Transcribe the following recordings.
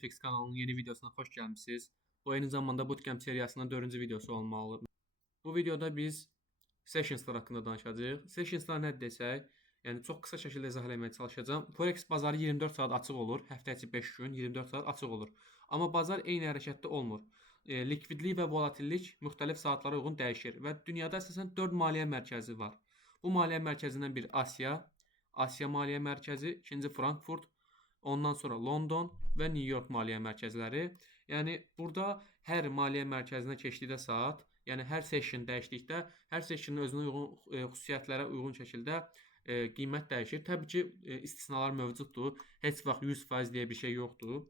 FX kanalının yeni videosuna xoş gəlmisiniz. Bu eyni zamanda Bootcamp seriyasının 4-cü videosu olmalıdır. Bu videoda biz sessionslar haqqında danışacağıq. Sessionslar nədir desək, yəni çox qısa şəkildə izah etməyə çalışacağam. Forex bazarı 24 saat açıq olur, həftə içi 5 gün 24 saat açıq olur. Amma bazar eyni hərəkətdə olmur. Likvidlik və volatillik müxtəlif saatlara uyğun dəyişir və dünyada əsasən 4 maliyyə mərkəzi var. Bu maliyyə mərkəzindən biri Asiya maliyyə mərkəzi, ikinci Frankfurt, ondan sonra London və New York maliyyə mərkəzləri. Yəni burada hər maliyyə mərkəzinə keçdikdə saat, yəni hər session dəyişdikdə, hər sessionun özünə uyğun xüsusiyyətlərə uyğun şəkildə qiymət dəyişir. Təbii ki, istisnalar mövcuddur. Heç vaxt 100% deyə bir şey yoxdur.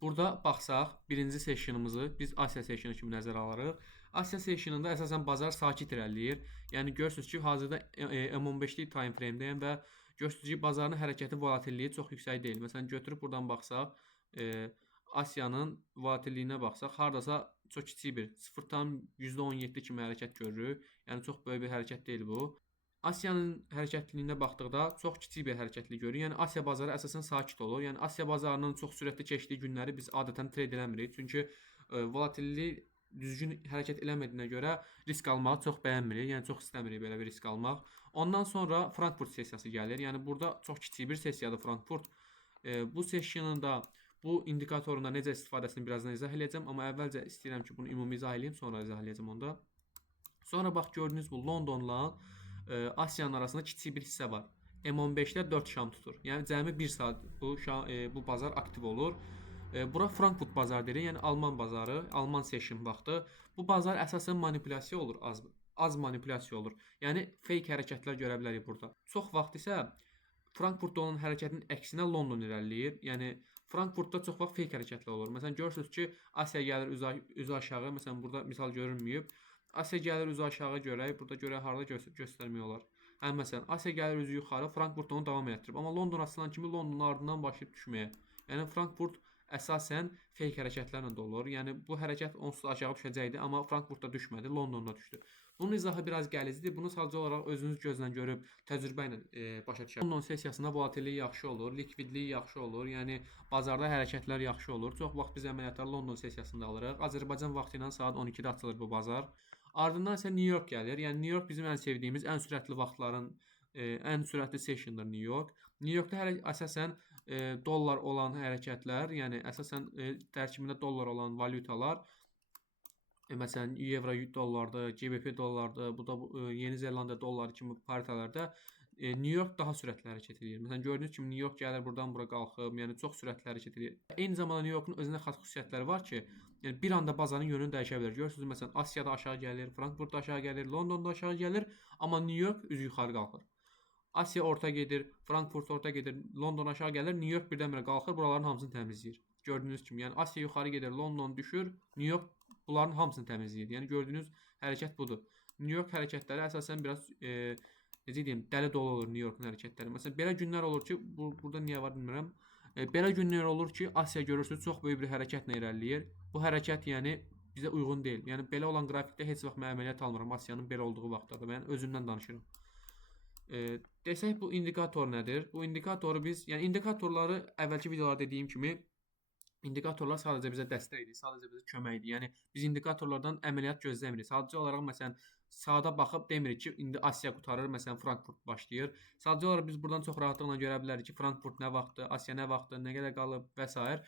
Burada baxsaq, birinci sessionumuzu biz Asiya sessionu kimi nəzərə alırıq. Asiya sessionunda əsasən bazar sakit irəliləyir. Yəni görürsüz ki, hazırda M15'lik time frame-dəyəm və görürsüz ki, bazarın hərəkəti volatilliyi çox yüksək deyil. Məsələn, götürüb buradan baxsaq, Asiyanın volatilliyinə baxsaq, hardasa çox kiçik bir 0,17 kimi hərəkət görürük. Yəni çox böyük bir hərəkət deyil bu. Asiyanın hərəkətliliyinə baxdıqda çox kiçik bir hərəkətli görürük. Yəni Asiya bazarı əsasən sakit olur. Yəni Asiya bazarının çox sürətli keçdiyi günləri biz adətən trade eləmirik. Çünki volatillik düzgün hərəkət eləmədiyinə görə risk almağı çox bəyənmirik. Yəni çox istəmirik belə bir risk almaq. Ondan sonra Frankfurt sessiyası gəlir. Yəni burada çox kiçik bir sessiyadır Frankfurt. Bu sessionun da bu indikatorunda necə istifadəsini birazdan izah edəcəm, amma əvvəlcə istəyirəm ki, bunu ümumi izah edeyim, sonra izah edəcəm onda. Sonra bax gördüyünüz bu Londonla Asiyanın arasında kiçik bir hissə var. M15'də 4 şam tutur. Yəni cəmi 1 saat bu bazar aktiv olur. Bura Frankfurt bazarı deyirik, yəni Alman bazarı, Alman session vaxtı. Bu bazar əsasən manipulyasiya olur, az manipulyasiya olur. Yəni fake hərəkətlər görə bilərik burada. Çox vaxt isə Frankfurtda olan hərəkətin əksinə London irəliləyir. Yəni Frankfurtda çox vaxt fake hərəkətlər olur. Məsələn görürsüz ki, Asiya gəlir üzü aşağı, məsələn burada misal görünməyib. Asiya gəlir üzü aşağı görək, burada görə harda göstərmək olar. Hə məsələn Asiya gəlir üzü yuxarı, Frankfurt onu davam etdirib. Amma London açılan kimi Londonun ardından başlayıb düşməyə. Yəni Frankfurt əsasən fake hərəkətlərlə də olur. Yəni bu hərəkət onsuz aşağı düşəcəkdi, amma Frankfurtda düşmədi, Londonda düşdü. Bunun izahı biraz gəlizdir. Bunu sadəcə olaraq özünüz gözlə görüb təcrübə ilə başa düşərsiniz. London sessiyasında volatillik yaxşı olur, likvidlik yaxşı olur. Yəni bazarda hərəkətlər yaxşı olur. Çox vaxt biz əməliyyatları London sessiyasında alırıq. Azərbaycan vaxtı ilə saat 12-də açılır bu bazar. Ardından isə New York gəlir. Yəni New York bizim ən sevdiyimiz, ən sürətli vaxtların ən sürətli sessiondur New York. New Yorkda əsasən dollar olan hərəkətlər, yəni əsasən tərkibində dollar olan valyutalar, məsələn Euro dollardır, GBP dollardır, bu da Yeni Zellandiya dolları kimi paritalarda New York daha sürətli hərəkət edir. Məsələn gördüyünüz kimi New York gəlir buradan bura qalxıb, yəni çox sürətli hərəkət edir. Eyni zamanda New Yorkun özünə xas xüsusiyyətləri var ki, yəni bir anda bazarın yönünü dəyişə bilər. Görürsüz məsələn Asiyada aşağı gəlir, Frankfurtda aşağı gəlir, Londonda aşağı gəlir, amma New York üzü yuxarı qalxır. Asiya orta gedir, Frankfurt orta gedir, London aşağı gəlir, New York birdən-birə qalxır, buraların hamısını təmizləyir. Gördüyünüz kimi, yəni Asiya yuxarı gedir, London düşür, New York bunların hamısını təmizləyir. Yəni gördüyünüz hərəkət budur. New York hərəkətləri əsasən biraz necə deyim, dəli dolu olur New Yorkun hərəkətləri. Məsələn belə günlər olur ki, burada niyə var bilmirəm. Belə günlər olur ki, Asiya görürsüz çox böyük bir hərəkətlə irəliləyir. Bu hərəkət yəni bizə uyğun deyil. Yəni belə olan qrafikdə heç vaxt mən əməliyyat almıram Asiyanın belə olduğu vaxtlarda. Mən özümdən danışıram. Desək bu indikator nədir? Bu indikatoru biz, yəni indikatorları əvvəlki videolarda dediyim kimi indikatorlar sadəcə bizə dəstəkdir, sadəcə bizə köməkdir. Yəni biz indikatorlardan əməliyyat gözləmirik. Sadəcə olaraq məsələn sahada baxıb demirik ki, indi Asiya qurtarır, məsələn Frankfurt başlayır. Sadəcə olaraq biz buradan çox rahatlıqla görə bilərik ki, Frankfurt nə vaxtı, Asiya nə vaxtı, nə qədər qalıb və s.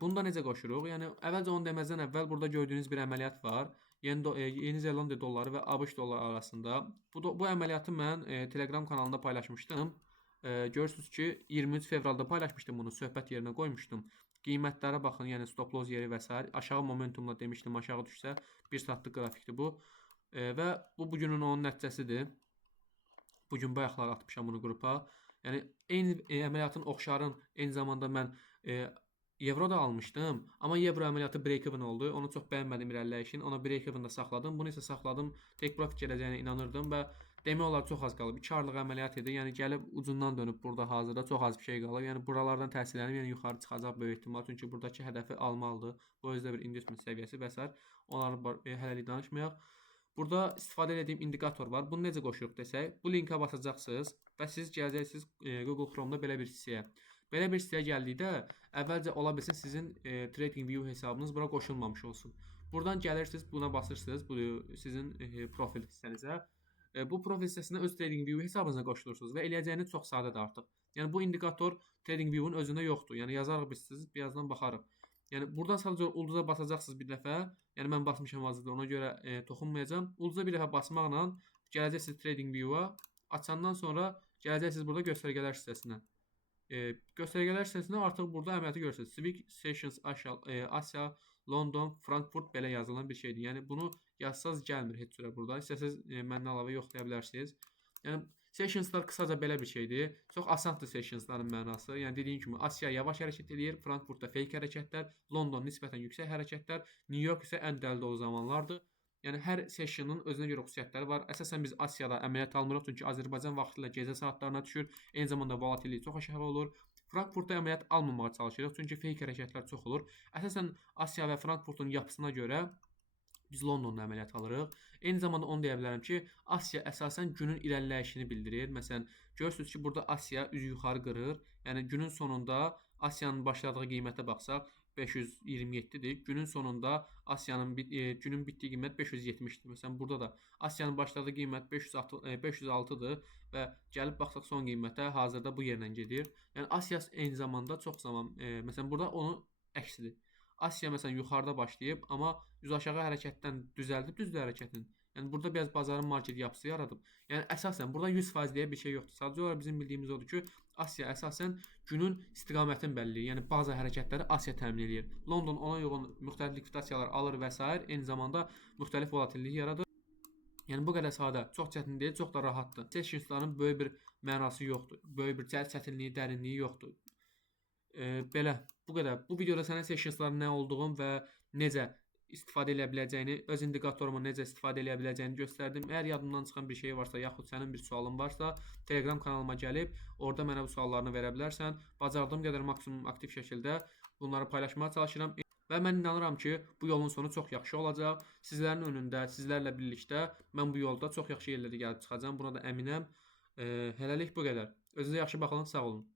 Bunu da necə qoşuruq? Yəni əvvəlcə onu deməzdən əvvəl burada gördüyünüz bir əməliyyat var. Yeni Zellandiya dolları və ABŞ dolları arasında. Bu əməliyyatı mən Telegram kanalında paylaşmışdım. Görürsüz ki, 23 fevralda paylaşmışdım bunu, söhbət yerinə qoymuşdum. Qiymətlərə baxın, yəni stop loss yeri və s. Aşağı momentumla demişdim, aşağı düşsə 1 saatlıq qrafikdir bu. Və bu bugünün onun nəticəsidir. Bugün bayaqlar atmışam bunu qrupa. Yəni eyni əməliyyatın oxşarın eyni zamanda mən Euro da almışdım, amma Euro əməliyyatı break-even oldu. Onu çox bəyənmədim irəliləyişin. Ona break-even da saxladım. Bunu isə saxladım. Take profit gələcəyinə inanırdım və demək olar çox az qalıb. 2 arlıq əməliyyat idi. Yəni gəlib ucundan dönüb burada hazırda çox az bir şey qalıb. Yəni buralardan təsirlənib, yəni yuxarı çıxacaq böyük ehtimal. Çünki buradakı hədəfi almalıdır. Bu özdə bir inducement səviyyəsi və s. Onları hələlik danışmayaq. Burada istifadə etdiyim indikator var. Bunu necə qoşuruq desək, bu linkə basacaqsınız və siz gələcəksiniz Google Chrome'da belə bir hissəyə. Belə bir sitəyə gəldikdə əvvəlcə ola bilsin sizin TradingView hesabınız bura qoşulmamış olsun. Buradan gəlirsiniz, buna basırsınız, bu sizin profil hissənizə. Bu profil hissəsinə öz TradingView hesabınıza qoşulursunuz və eləyəcəyiniz çox sadədir artıq. Yəni bu indikator TradingView-un özündə yoxdur. Yəni yazarıq biz siz birazdan baxarıq. Yəni buradan sadəcə ulduza basacaqsınız bir dəfə. Yəni mən basmışam hazırda, ona görə toxunmayacağam. Ulduza bir dəfə basmaqla gələcəksiniz TradingView-a. Açandan sonra gələcəksiniz burada göstərgələr hissəsinə. Göstərgələr hissəsində artıq burada əməliyyatı görürsünüz. Civic Sessions Asya, London, Frankfurt belə yazılan bir şeydir. Yəni bunu yazsaz gəlmir heç cürə burada. İstəsəz məndən əlavə yoxlaya bilərsiniz. Yəni Sessionslar qısaca belə bir şeydir. Çox asandır Sessionsların mənası. Yəni dediyim kimi Asiya yavaş hərəkət eləyir, Frankfurtda fake hərəkətlər, London nisbətən yüksək hərəkətlər, New York isə ən dəli dolu zamanlardır. Yəni hər sessionun özünə görə xüsusiyyətləri var. Əsasən biz Asiyada əməliyyat almırıq, çünki Azərbaycan vaxtı ilə gecə saatlarına düşür. Eyni zamanda volatillik çox aşağı olur. Frankfurtda əməliyyat almamağa çalışırıq, çünki fake hərəkətlər çox olur. Əsasən Asiya və Frankfurtun yapısına görə biz Londonda əməliyyat alırıq. Eyni zamanda onu deyə bilərəm ki, Asiya əsasən günün irəliləyişini bildirir. Məsələn, görürsünüz ki, burada Asiya üzü yuxarı qırır. Yəni günün sonunda Asiyanın başladığı qiymətə baxsaq 527-dir. Günün sonunda Asiyanın günün bitdiyi qiymət 570-dir. Məsələn, burada da Asiyanın başladığı qiymət 506-dır və gəlib baxsaq son qiymətə hazırda bu yerlə gedir. Yəni Asiya eyni zamanda çox zaman məsələn burada onun əksidir. Asiya məsələn yuxarıda başlayıb, amma üzüaşağı hərəkətdən düzəldib düzdür hərəkətin. Yəni burada biraz bazarın market yapısı yaradıb. Yəni əsasən burada 100% deyə bir şey yoxdur. Sadəcə olaraq bizim bildiyimiz odur ki, Asiya əsasən günün istiqamətini bəlirləyir. Yəni baza hərəkətləri Asiya təmin edir. London ona uyğun müxtəlif likvidasiyalar alır və s. eyni zamanda müxtəlif volatillik yaradır. Yəni bu qədər sadə, çox çətin deyil, çox da rahatdır. Sessionsların böyük bir mənası yoxdur. Böyük bir çətinliyi, dərinliyi yoxdur. Belə, bu qədər. Bu videoda sənə sessionsların nə olduğunu və necə istifadə edə biləcəyini, öz indikatorumu necə istifadə edə biləcəyini göstərdim. Əgər yadımdan çıxan bir şey varsa, yaxud sənin bir sualın varsa, Telegram kanalıma gəlib, orada mənə bu suallarını verə bilərsən. Bacardığım qədər maksimum aktiv şəkildə bunları paylaşmağa çalışıram. Və mən inanıram ki, bu yolun sonu çox yaxşı olacaq. Sizlərin önündə, sizlərlə birlikdə mən bu yolda çox yaxşı yerlərə gəlib çıxacağam. Buna da əminəm. Hələlik bu qədər. Özünüzə yaxşı baxın, sağ olun.